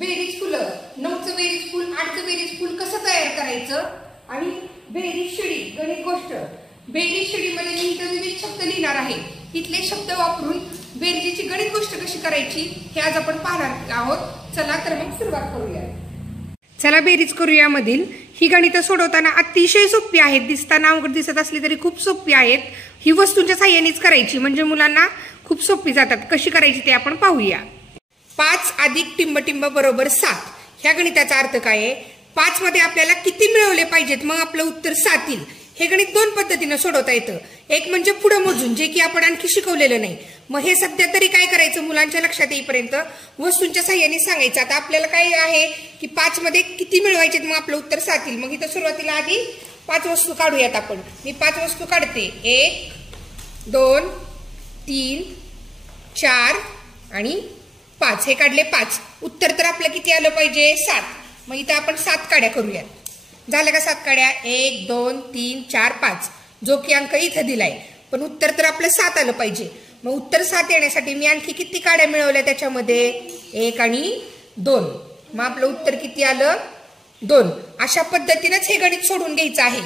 बेरीज फुलं, 9चं बेरीज फुल, 8चं बेरीज फुल कसं तयार करायचं आणि बेरीज शिडी गणित गोष्ट। बेरीज शिडीमध्ये मी इथे विविध शब्द लिहिणार आहे, इथले शब्द वापरून बेरजेची गणित गोष्ट कशी करायची हे आज आपण पाहणार आहोत। चला तर मग सुरुवात करूया। चला बेरीज करूया मधील ही गणितं सोडवताना अतिशय सोपी आहेत, दिसताना अवघड दिसत असली तरी खूप सोपी आहेत। ही वस्तूंच्या साहाय्यानेच करायची म्हणजे मुलांना खूप सोपी जातात। कशी करायची ते आपण पाहूया। 5 अधिक टिंबटिंब बरोबर 7 ह्या गणिताचा अर्थ काय आहे? 5 मध्ये आपल्याला किती मिळवले पाहिजेत मग आपलं उत्तर 7 येईल। हे गणित दोन पद्धतीने सोडवता येतं, एक म्हणजे पुढे मोजून, जे की आपण आणखी शिकवलेलं नाही। मग हे सध्या तरी काय करायचं, मुलांच्या लक्षात येईपर्यंत वस्तूंच्या साहाय्याने सांगायचं। आता आपल्याला काय आहे की 5 मध्ये किती मिळवायचे मग आपलं उत्तर 7 येईल। मग इथं सुरुवातीला आधी 5 वस्तू काढूयात आपण। मी 5 वस्तू काढते, 1 2 3 4 आणि 5 हे काढले 5। उत्तर तर आपलं किती आलं पाहिजे 7। मग इथं आपण 7 काड्या करूयात। झालं का 7 काड्या? 1 2 3 4 5 जो की अंक इथं दिलाय, पण उत्तर तर आपलं 7 आलं पाहिजे। मग उत्तर 7 येण्यासाठी मी आणखी किती काड्या मिळवल्या त्याच्यामध्ये? 1 आणि 2। मग आपलं उत्तर किती आलं? 2। अशा पद्धतीनेच हे गणित सोडून घ्यायचं आहे।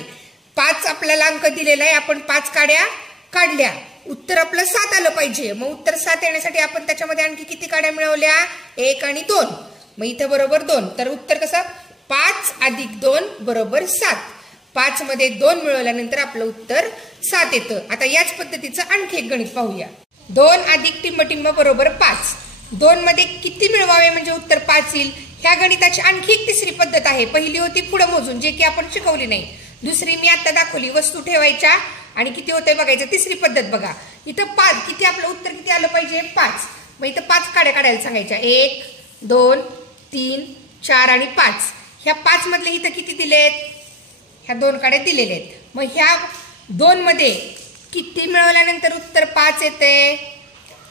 5 आपल्याला अंक दिलेला आहे, आपण 5 काड्या काढल्या, उत्तर आपलं 7 आलं पाहिजे। मग उत्तर 7 येण्यासाठी आपण त्याच्यामध्ये आणखी किती काड्या मिळवल्या? 1 आणि 2। मग इथं बरोबर 2, तर उत्तर कसं? 5 अधिक 2 बरोबर 7। 5 मध्ये 2 मिळवल्यानंतर आपलं उत्तर 7 येतं। आता याच पद्धतीचं आणखी एक गणित पाहूया। 2 अधिक टिंबटिंब बरोबर 5 2 मध्ये किती मिळवावे म्हणजे उत्तर 5 येईल। ह्या गणिताची आणखी एक तिसरी पद्धत आहे। पहिली होती पुढे मोजून, जे की आपण शिकवली नाही। दुसरी मी आता दाखवली, वस्तू ठेवायच्या आणि किती होतंय बघायचं। तिसरी पद्धत बघा, इथं 5 किती आपलं उत्तर किती आलं पाहिजे? 5। मग इथं 5 काड्या काढायला सांगायच्या, 1 2 3 4 आणि 5। ह्या 5 मधले इथं किती दिलेत? ह्या 2 काड्या दिलेल्या आहेत। मग ह्या 2 मध्ये किती मिळवल्यानंतर उत्तर 5 येते?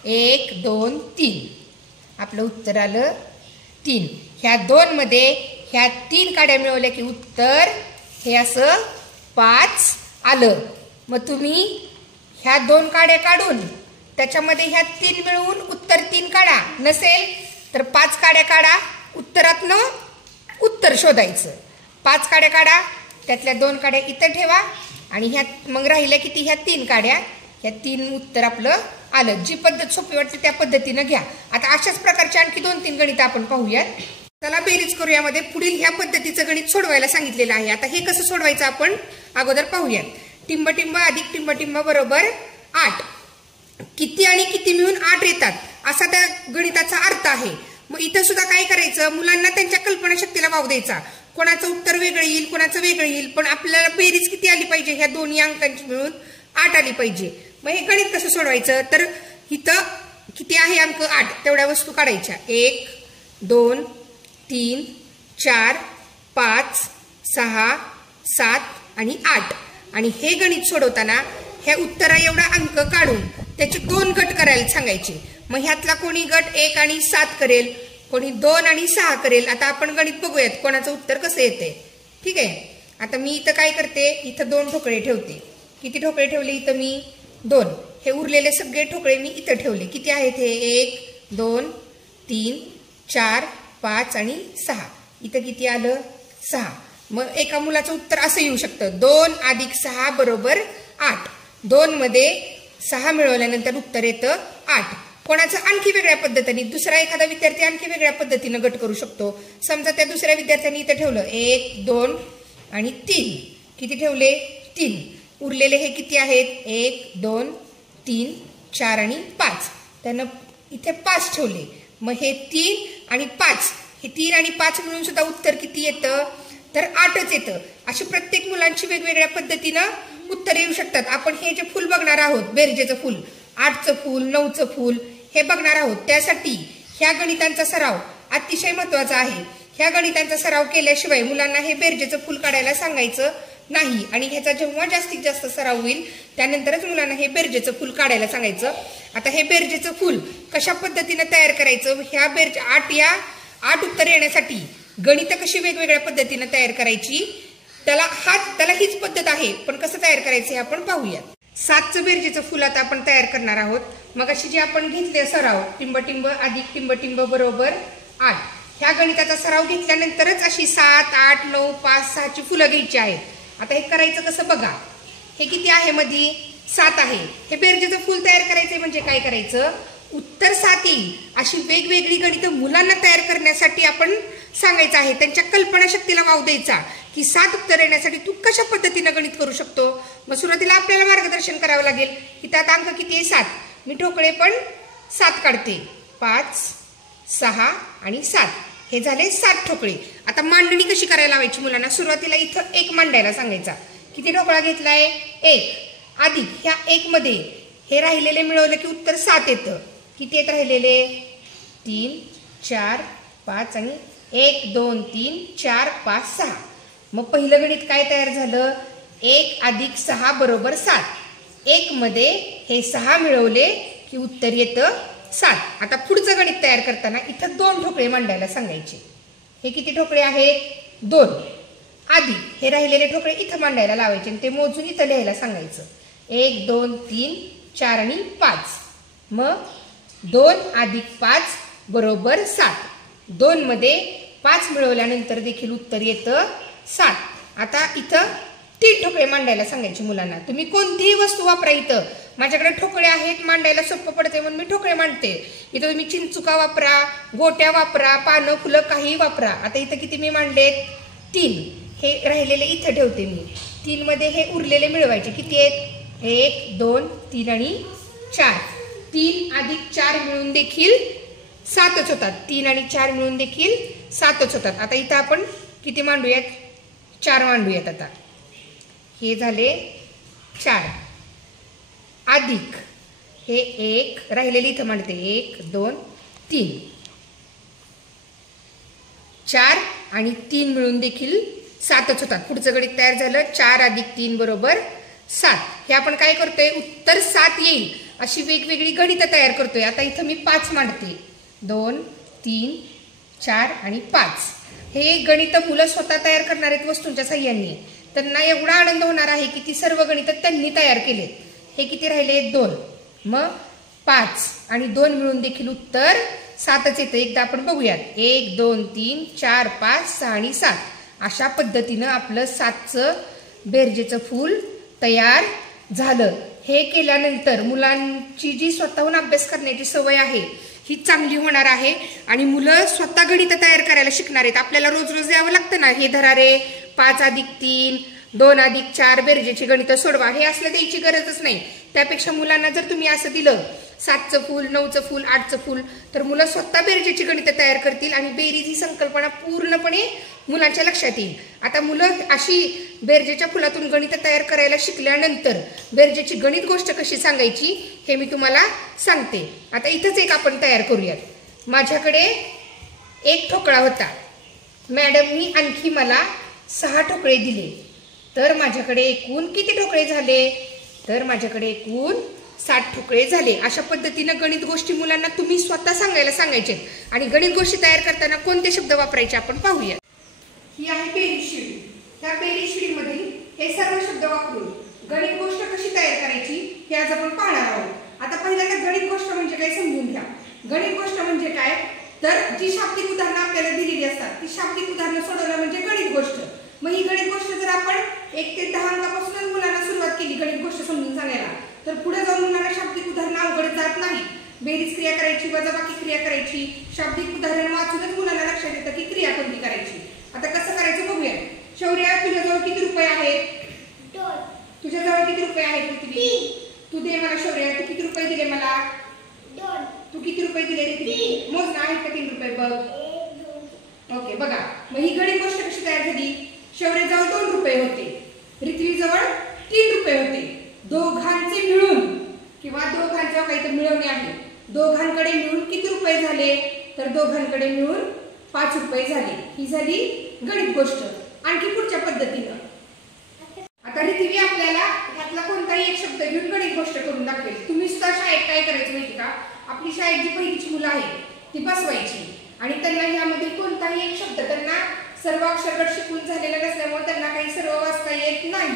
1 2 3 आपलं उत्तर आलं 3। ह्या 2 मध्ये ह्या 3 काड्या मिळवल्या की उत्तर हे असं 5 आलं। मग तुम्ही ह्या 2 काड्या काढून त्याच्यामध्ये ह्या 3 मिळवून उत्तर 3 काढा, नसेल तर 5 काड्या काढा, उत्तरातनं उत्तर शोधायचं। 5 काड्या काढा, त्यातल्या 2 काड्या इथं ठेवा आणि ह्या मग राहिल्या किती? ह्या 3 काड्या, ह्या 3 उत्तर आपलं आलं। जी पद्धत सोपी वाटते त्या पद्धतीनं घ्या। आता अशाच प्रकारचे आणखी 2-3 गणित आपण पाहूयात। चला बेरीज करूयामध्ये पुढील ह्या पद्धतीचं गणित सोडवायला सांगितलेलं आहे। आता हे कसं सोडवायचं आपण अगोदर पाहूयात। टिंबटिंब अधिक टिंबटिंब बरोबर 8 किती आणि किती मिळून 8 येतात असा त्या गणिताचा अर्थ आहे। मग इथं सुद्धा काय करायचं, मुलांना त्यांच्या कल्पनाशक्तीला वाव द्यायचा। कोणाचं उत्तर वेगळं येईल, कोणाचं वेगळं येईल, पण आपल्याला बेरीज किती आली पाहिजे? ह्या दोन्ही अंकांची मिळून 8 आली पाहिजे। मग हे गणित कसं सोडवायचं, तर इथं किती आहे अंक? 8। तेवढ्या वस्तू काढायच्या, 1 2 3 4 5 6 7 आणि 8। आणि हे गणित सोडवताना ह्या उत्तरा एवढा अंक काढून त्याचे 2 गट करायला सांगायचे। मग ह्यातला कोणी गट 1 आणि 7 करेल, कोणी 2 आणि 6 करेल। आता आपण गणित बघूयात कोणाचं उत्तर कसं येते। ठीक आहे, आता मी इथं काय करते, इथं 2 ठोकळे ठेवते। किती ठोकळे ठेवले इथं मी? 2। हे उरलेले सगळे ठोकळे मी इथं ठेवले। किती आहेत हे? 1 2 3 4 5 आणि 6। इथं किती आलं? 6। मग एका मुलाचं उत्तर असं येऊ शकतं, 2 अधिक 6 बरोबर 8। 2 मध्ये 6 मिळवल्यानंतर उत्तर येतं 8। कोणाचं आणखी वेगळ्या पद्धतीने, दुसरा एखादा विद्यार्थी आणखी वेगळ्या पद्धतीनं गट करू शकतो। समजा त्या दुसऱ्या विद्यार्थ्यांनी इथं ठेवलं 1 2 आणि 3। किती ठेवले? 3। उरलेले हे किती आहेत? 1 2 3 4 आणि 5। त्यानं इथे 5 ठेवले। मग हे 3 आणि 5, हे 3 आणि 5 मिळून सुद्धा उत्तर किती येतं? तर 8च येतं। अशी प्रत्येक मुलांची वेगवेगळ्या पद्धतीनं उत्तर येऊ शकतात। आपण हे जे फुल बघणार आहोत, बेरजेचं फुल, 8चं फुल 9चं फुल हे बघणार आहोत। त्यासाठी ह्या गणितांचा सराव अतिशय महत्त्वाचा आहे। ह्या गणितांचा सराव केल्याशिवाय मुलांना हे बेरजेचं फुल काढायला सांगायचं नाही। आणि ह्याचा जेव्हा जास्तीत जास्त सराव होईल त्यानंतरच मुलांना हे बेरजेचं फुल काढायला सांगायचं। आता हे बेरजेचं फुल कशा पद्धतीने तयार करायचं, ह्या 8 उत्तर येण्यासाठी गणितं कशी वेगवेगळ्या पद्धतीने तयार करायची, त्याला हीच पद्धत आहे, पण कसं तयार करायचं हे आपण पाहूया। 7चं बेरजेचं फुल आता आपण तयार करणार आहोत। मग अशी जी आपण घेतली सराव, टिंबटिंब अधिक टिंबटिंब बरोबर 8, ह्या गणिताचा सराव घेतल्यानंतरच अशी 7, 8, 9, 5, 6ची फुलं घ्यायची आहेत. आता हे करायचं कसं बघा. हे किती आहे मध्ये 7 आहे. हे बेरजेचं फुल तयार करायचंय म्हणजे काय करायचं, उत्तर 7 येईल अशी वेगवेगळी गणितं मुलांना तयार करण्यासाठी आपण सांगायचं आहे. त्यांच्या कल्पनाशक्तीला वाव द्यायचा की 7 उत्तर येण्यासाठी तू कशा पद्धतीनं गणित करू शकतो. मग सुरुवातीला आपल्याला मार्गदर्शन करावं लागेल की त्यात अंक किती आहे 7. मी ठोकळे पण 7 काढते. 5, 6 आणि 7 हे झाले 7 ठोकळे. आता मांडणी कशी करायला लावायची मुलांना. सुरुवातीला इथं 1 मांडायला सांगायचा. किती ठोकळा घेतलाय 1 अधिक ह्या 1 मध्ये हे राहिलेले मिळवलं की उत्तर 7 येतं. किती येत राहिलेले 3, 4, 5 आणि 1, 2, 3, 4, 5, 6. मग पहिलं गणित काय तयार झालं 1 अधिक 6 बरोबर 7. 1 मध्ये हे 6 मिळवले की उत्तर येतं 7. आता पुढचं गणित तयार करताना इथं 2 ठोकळे मांडायला सांगायचे. हे किती ठोकळे आहेत 2 अधिक हे राहिलेले ठोकळे इथं मांडायला लावायचे आणि ते मोजून इथं लिहायला सांगायचं. 1, 2, 3, 4 आणि 5. मग 2 अधिक 5 बरोबर 7. 2 मध्ये 5 मिळवल्यानंतर देखील उत्तर येतं 7. आता इथं 3 ठोकळे मांडायला सांगायचे मुलांना. तुम्ही कोणतीही वस्तू वापरा. इथं माझ्याकडे ठोकळे आहेत मांडायला सोपं पडते म्हणून मी ठोकळे मांडते. इथं तुम्ही चिंचुका वापरा, गोट्या वापरा, पानं फुलं काही वापरा. आता इथं किती मी मांडलेत 3. हे राहिलेले इथं ठेवते मी. 3 मध्ये हे उरलेले मिळवायचे. किती आहेत 1, 2, 3 आणि 4. 3 अधिक 4 मिळून देखील 7च होतात. 3 आणि 4 मिळून देखील 7च होतात. आता इथं आपण किती मांडूयात 4 मांडूयात. आता हे झाले 4 अधिक हे 1 राहिलेले इथं मांडते. 1, 2, 3. 4 आणि 3 मिळून देखील 7च होतात. पुढचं गणित तयार झालं 4 अधिक 3 बरोबर 7. हे आपण काय करतोय उत्तर 7 येईल अशी वेगवेगळी गणितं तयार करतोय. आता इथं मी 5 मांडते. 2, 3, 4 आणि 5. हे गणितं मुलं स्वतः तयार करणार आहेत वस्तूंच्या साह्याने. त्यांना एवढा आनंद होणार आहे की ती सर्व गणितं त्यांनी तयार केलेत. हे किती राहिले 2. मग 5 आणि 2 मिळून देखील उत्तर 7च येतं. एकदा आपण बघूयात. 1, 2, 3, 4, 5, 6 आणि 7. अशा पद्धतीनं आपलं 7चं बेरजेचं फूल तयार झालं. हे केल्यानंतर मुलांची जी स्वतःहून अभ्यास करण्याची सवय आहे ही चांगली होणार आहे आणि मुलं स्वतः गणितं तयार करायला शिकणार आहेत. आपल्याला रोज रोज यावं लागतं ना. हे धरा रे 5 अधिक 3, 2 अधिक 4 बेरजेची गणितं सोडवा. हे असलं द्यायची गरजच नाही. त्यापेक्षा मुलांना जर तुम्ही असं दिलं 7चं फूल, 9चं फूल, 8चं फूल तर मुलं स्वतः बेरजेची गणितं तयार करतील आणि बेरीज ही संकल्पना पूर्णपणे मुलांच्या लक्षात येईल. आता मुलं अशी बेरजेच्या फुलातून गणितं तयार करायला शिकल्यानंतर बेरजेची गणित गोष्ट कशी सांगायची हे मी तुम्हाला सांगते. आता इथंच एक आपण तयार करूयात. माझ्याकडे 1 ठोकळा होता. मॅडमनी आणखी मला 6 ठोकळे दिले. तर माझ्याकडे एकूण किती ठोकळे झाले तर माझ्याकडे एकूण 7 ठोकळे झाले. अशा पद्धतीनं गणित गोष्टी मुलांना तुम्ही स्वतः सांगायला सांगायचे आणि गणित गोष्टी तयार करताना कोणते शब्द वापरायचे आपण पाहूया. ही आहे बेरीज शिडी. ह्या बेरीज शिडीमधील हे सर्व शब्द वापरून गणित गोष्ट कशी तयार करायची हे आज आपण पाहणार आहोत. आता पहिल्यांदा गणित गोष्ट म्हणजे काय समजून घ्या. गणित गोष्ट म्हणजे काय तर जी शाब्दिक उदाहरणं आपल्याला दिलेली असतात ती शाब्दिक उदाहरणं सोडवणं म्हणजे गणित गोष्ट. मग ही गणित गोष्ट जर आपण 1 ते 10 अंकापासूनच मुलांना सुरुवात केली गणित गोष्ट समजून सांगायला तर पुढे जाऊन मुलांना शाब्दिक उदाहरणं अवघड जात नाही. बेरीज क्रिया करायची, वजाबाकी क्रिया करायची, शाब्दिक उदाहरण वाचूनच मुलांना लक्षात येतं की क्रिया कोणती करायची. आता कसं करायचं बघूया. शौर्या तुझ्याजवळ किती रुपये आहेत 2. तुझ्याजवळ किती रुपये आहेत पृथ्वी 3. तू दे मला. शौर्या तू किती रुपये दिले मला 2. तू किती रुपये दिले रे 3. मोज ना. आहेत का 3 रुपये बघ. 1, 2. ओके बघा. मग ही गणित गोष्ट कशी तयार झाली. शौर्याजवळ 2 रुपये होते, पृथ्वीजवळ 3 रुपये होते. दोघांचे मिळून किंवा दोघांच्या काही तर मिळवणे आहे. दोघांकडे मिळून किती रुपये झाले तर दोघांकडे मिळून 5 रुपये झाले. ही झाली गणित गोष्ट. आणखी पुढच्या पद्धतीनं आता रिथिवी आपल्याला ह्यातला कोणताही एक शब्द घेऊन गणित गोष्ट करून दाखवेल. तुम्ही सुद्धा शाळेत काय करायचं माहिती का आपली शाळेत जी पहिलीची मुलं आहेत ती बसवायची आणि त्यांना ह्यामध्ये कोणताही एक शब्द त्यांना सर्व अक्षरगट शिकून झालेला नसल्यामुळे त्यांना काही सर्व वाचता येत नाही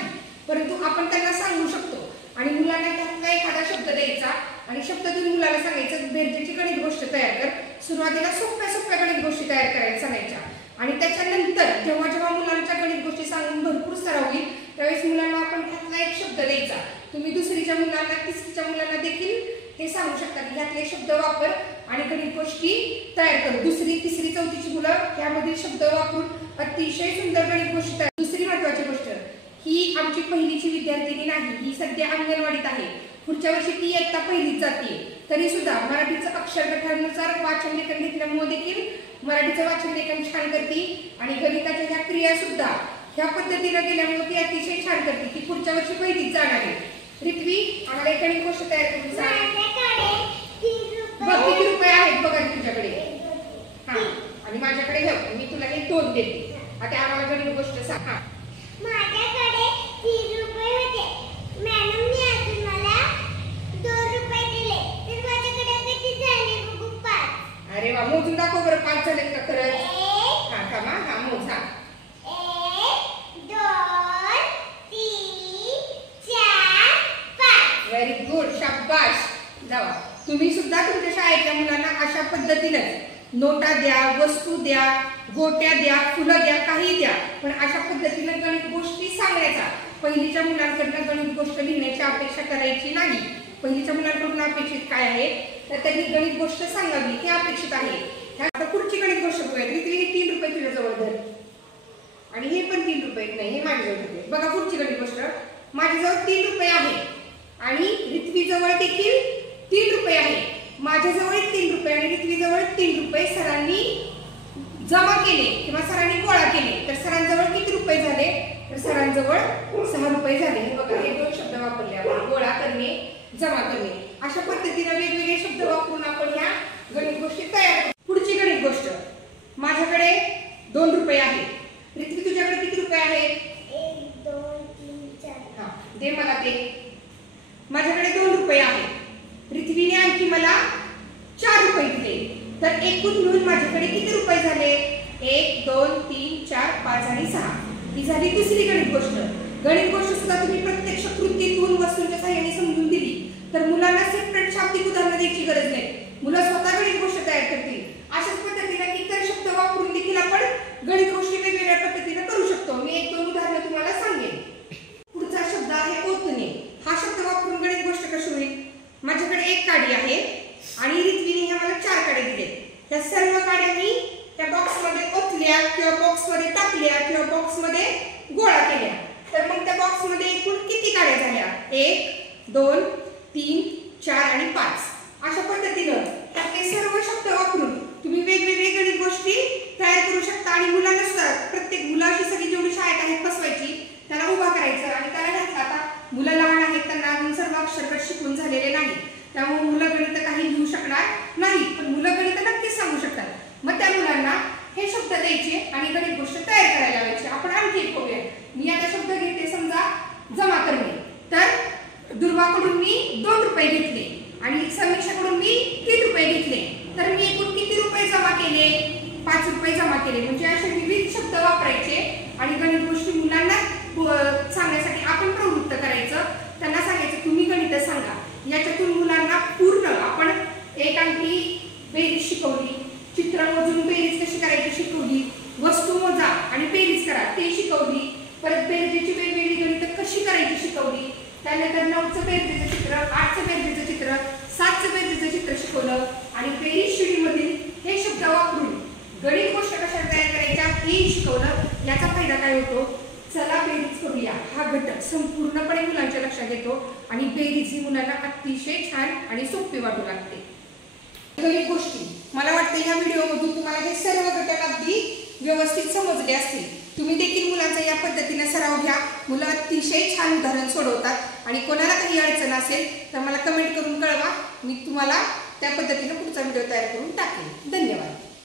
परंतु आपण त्यांना सांगू शकतो आणि मुलांना त्यातला एखादा शब्द द्यायचा आणि शब्द तुम्ही मुलाला सांगायचं बेरजेची गणित गोष्ट तयार कर. सुरुवातीला सोप्या सोप्या गणित गोष्टी तयार करायला सांगायचं. जेव्हा जेव्हा मुलांच्या गणित गोष्टी सांगून भरपूर सराव होईल त्यावेळेस मुलांना आपण ह्यातला एक शब्द द्यायचा. तुम्ही दुसरीच्या मुलांना तिसरीच्या मुलांना देखील हे सांगू शकता की ह्यातले शब्द वापर आणि गणित गोष्टी तयार करू. दुसरी तिसरी चौथीची मुलं यामधील शब्द वापरून अतिशय सुंदर गणित गोष्टी तयार. दुसरी महत्वाची गोष्ट, ही आमची पहिलीची विद्यार्थिनी नाही, ही सध्या अंगणवाडीत आहे. पुढच्या वर्षी ती इयत्ता पहिलीत जाते. तरी सुद्धा मराठीचं अक्षर गटानुसार वाचन लेखन घेतल्यामुळे देखील मराठीचं वाचन लेखन छान करते आणि गणिताच्या ह्या क्रिया सुद्धा ह्या पद्धतीने गेल्यामुळे ती अतिशय छान करते. ती पुढच्या वर्षी पहिलीत जाणार आहे. रित्वी आम्हाला एक गणित गोष्ट तयार करून सांग. बघ किती रुपये आहेत बघा तुझ्याकडे. हा आणि माझ्याकडे घ्या, मी तुला हे 2 देते. आता आम्हाला गणित गोष्ट सांग. हा माझ्याकडे 3 रुपये होते. मॅडमने अजून मला 2 रुपये दिले. तर माझ्याकडे किती झाले बघू? 5. अरे वा, मोजून दाखव बरं 5 झाले का खरंच? हा थांबा, हा मोज. हा 1 2 3 4 5. व्हेरी गुड, शाबाश. जावा तुम्ही सुद्धा तुमच्या शाळेतल्या मुलांना अशा पद्धतीने नोटा द्या, वस्तू द्या, गोट्या द्या, फुलं द्या, काही द्या, पण अशा पद्धतीने गणित गोष्टी सांगायचा. पहिलीच्या मुलांकडून गणित गोष्ट लिहिण्याची अपेक्षा करायची नाही. पहिलीच्या मुलांकडून अपेक्षित काय आहे तर त्यांनी गणित गोष्ट सांगावी हे अपेक्षित आहे. आता पुढची गणित गोष्ट बघूया. हे 3 रुपये तुझ्या जवळ धर आणि हे पण 3 रुपये नाही, हे माझ्याजवळ होते. बघा पुढची गणित गोष्ट, माझ्याजवळ 3 रुपये आहे आणि रित्वीजवळ देखील 3 रुपये आहे. माझ्याजवळ 3 रुपये आणि रित्वीजवळ 3 रुपये सरांनी जमा केले किंवा सरांनी गोळा केले. तर सरांजवळ किती रुपये झाले तर सरांजवळ 6 रुपये झाले. हे बघा, हे 2 शब्द वापरले आपण, गोळा करणे, जमा करणे. अशा पद्धतीने वेगवेगळे शब्द वापरून आपण ह्या गणित गोष्टी तयार करू. पुढची गणित गोष्ट, माझ्याकडे 2 रुपये आहे. रित्वी तुझ्याकडे किती रुपये आहेत? 1 2 3 4. हा दे मला ते. माझ्याकडे 2 रुपये आहे. रित्वीने आणखी मला 4 रुपये दिले. तर एकूण मिळून माझ्याकडे किती रुपये झाले? 1 2 3 4 5 आणि 6. ही झाली दुसरी गणित गोष्ट. गणित गोष्ट सुद्धा तुम्ही प्रत्यक्ष कृतीतून वस्तूंच्या सहाय्याने समजून दिली तर मुलांना सेपरेट शाब्दिक उदाहरणं द्यायची गरज नाही. मुलं स्वतः गणित गोष्ट तयार करतील. अशाच पद्धतीने इतर शब्द वापरून देखील आपण गणित गोष्टी वेगवेगळ्या पद्धतीने करू शकतो. मी 1-2 उदाहरणं तुम्हाला सांगेन. पुढचा शब्द आहे ओतणे. हा शब्द वापरून गणित गोष्ट कशी होईल? माझ्याकडे 1 काडी आहे आणि रित्वीने ह्या मला 4 काड्या दिल्या. त्या सर्व काड्या मी त्या बॉक्समध्ये ओतल्या किंवा बॉक्समध्ये टाकल्या किंवा बॉक्समध्ये गोळा केल्या. तर मग त्या बॉक्समध्ये एकूण किती काड्या झाल्या? 1 2 3 4 आणि 5. अशा पद्धतीनं त्यातले सर्व शब्द वापरून तुम्ही वेगवेगळे गणित गोष्टी तयार करू शकता आणि मुलांना सुद्धा प्रत्येक मुलाची सगळी जेवढी शाळेत आहेत बसवायची, त्याला उभा करायचं आणि त्याला घातलं. आता मुलं लहान आहेत, त्यांना अजून सर्व अक्षरगट शिकून झालेले नाही, त्यामुळे मुलं गणित काही लिहू शकणार नाही, पण मुलं गणित नक्कीच सांगू शकतात. मग त्या मुलांना हे शब्द द्यायचे आणि गणित गोष्ट तयार करायला लावायची. आपण आणखी एक बघूया. मी आता शब्द घेते, समजा जमा करणे. तर दुर्वाकडून मी 2 रुपये घेतले आणि समीक्षाकडून मी 3 रुपये घेतले. तर मी एकूण किती रुपये जमा केले? 5 रुपये जमा केले. म्हणजे असे विविध शब्द वापरायचे आणि गणित गोष्टी मुलांना सांगण्यासाठी आपण प्रवृत्त करायचं. त्यांना सांगायचं तुम्ही गणित सांगा. याच्यातून मुलांना पूर्ण आपण एक अंकी बेरीज शिकवली, चित्र मोजून बेरीज कशी करायची शिकवली, वस्तू मोजा आणि बेरीज करा ते शिकवली, परत बेरजेची वेगवेगळी गणित कशी करायची शिकवली. त्यानंतर 9चं बेरजेचं चित्र, 8चं बेरजेचं चित्र, 7चं बेरजेचं चित्र शिकवलं आणि बेरीज शिडीमधील हे शब्द वापरून गणित गोष्ट कशा तयार करायच्या हे शिकवलं. याचा फायदा काय होतो? चला बेरीज करूया हा घटक संपूर्णपणे मुलांच्या लक्षात येतो आणि बेरीज ही मुलांना अतिशय छान आणि सोपी वाटू लागते. गणित गोष्टी मला वाटतं ह्या व्हिडिओमधून तुम्हाला हे सर्व घटक अगदी व्यवस्थित समजले असतील. तुम्ही देखील मुलांचा या पद्धतीने सराव घ्या. मुलं अतिशय छान उदाहरण सोडवतात आणि कोणाला काही अडचण असेल तर मला कमेंट करून कळवा. मी तुम्हाला त्या पद्धतीने पुढचा व्हिडिओ तयार करून टाकेन. धन्यवाद.